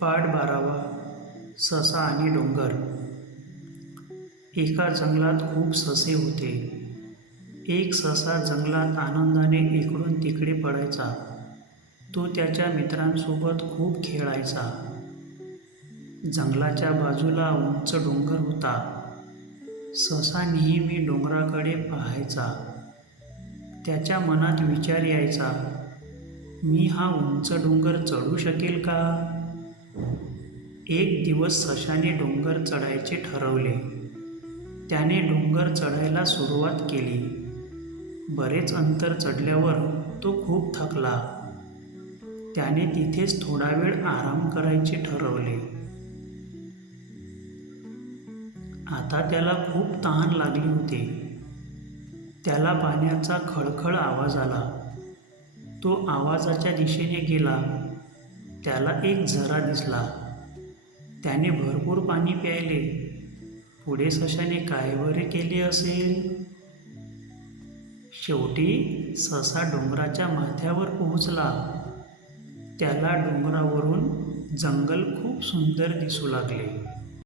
पाठ 12. ससा आणि डोंगर. एका जंगलात खूप ससे होते. एक ससा जंगलात आनंदाने इकडून तिकडे पळायचा. तो त्याच्या मित्रांसोबत खूप खेळायचा. जंगलाच्या बाजूला उंच डोंगर होता. ससा नेहमी डोंगराकडे पाहायचा. त्याच्या मनात विचार यायचा, मी हा उंच डोंगर चढू शकेल का? एक दिवस सशाने डोंगर चढायचे ठरवले. त्याने डोंगर चढायला सुरुवात केली. बरेच अंतर चढल्यावर तो खूप थकला. त्याने तिथेच थोडा वेळ आराम करायचे ठरवले. आता त्याला खूप तहान लागली होती. त्याला पाण्याचा खळखळ आवाज आला. तो आवाजाच्या दिशेने गेला. त्याला एक झरा दिसला. त्याने भरपूर पाणी प्यायले. पुढे सशाने काय बरे केले असेल? शेवटी ससा डोंगराच्या माथ्यावर पोहोचला. त्याला डोंगरावरून जंगल खूप सुंदर दिसू लागले.